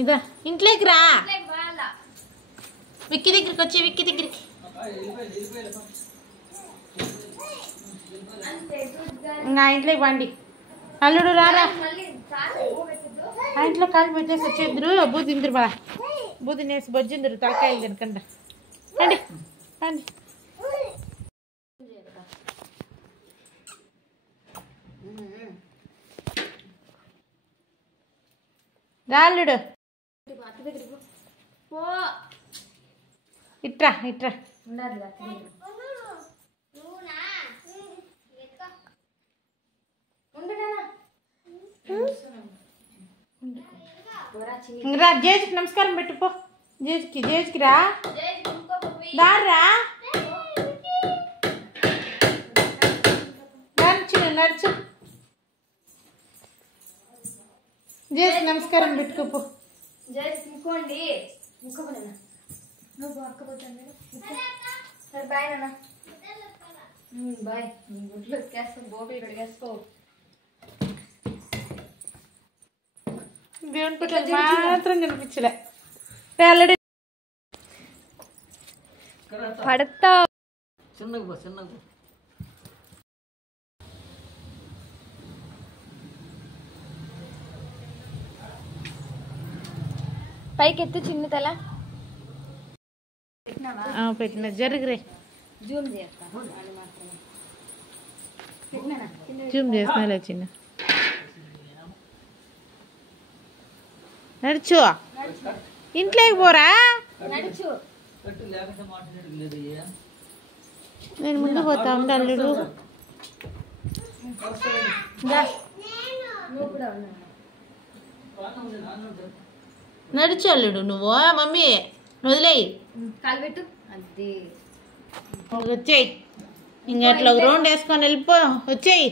ఇదా ఇంట్లోకి రా, విక్కీ దగ్గరికి వచ్చి విక్కీ దగ్గరికి. ఇంకా ఇంట్లోకి పండి అల్లుడు రారా, ఆ ఇంట్లో కాలు పెట్టేసి వచ్చేద్దరు. బూతిందరు బా, బూతినేసి బొజ్జిందరు తలకాయలు తినకండి. పండి పండి. రాళ్ళుడు ఇట్రా ఇట్రా. రా జేజ్కి నమస్కారం పెట్టుపో. జేజ్కి రా, దారా నడుచు నడుచు. జేజ్కి నమస్కారం పెట్టుకోపో. ముక్కోండి ముక్కోపోయినా నువ్వు అక్కపోతాను. బాయ్ నాన్న, బాయ్. గుడ్లు ఎక్కేసుకో, గోపీలు కడిగేసుకో. దేవుని పిల్లలు మాత్రం కనిపించలే. ఆల్రెడీ పడతా పైకి ఎత్తు చిన్న తల పెట్టిన జరుగురే. జూమ్ చేస్తా, జూమ్ చేసినా చిన్న. నడుచు, ఇంట్లోకి పోరా. నడుచు. నేను ముందు పోతా ఉండు అల్లుడు. నడుచు అల్లుడు. నువ్వు మమ్మీ వదిలేయి, కాలు పెట్టు. అది వచ్చేయి. ఇంకా అట్లా ఒక రౌండ్ వేసుకొని వెళ్ళిపో. వచ్చేయి.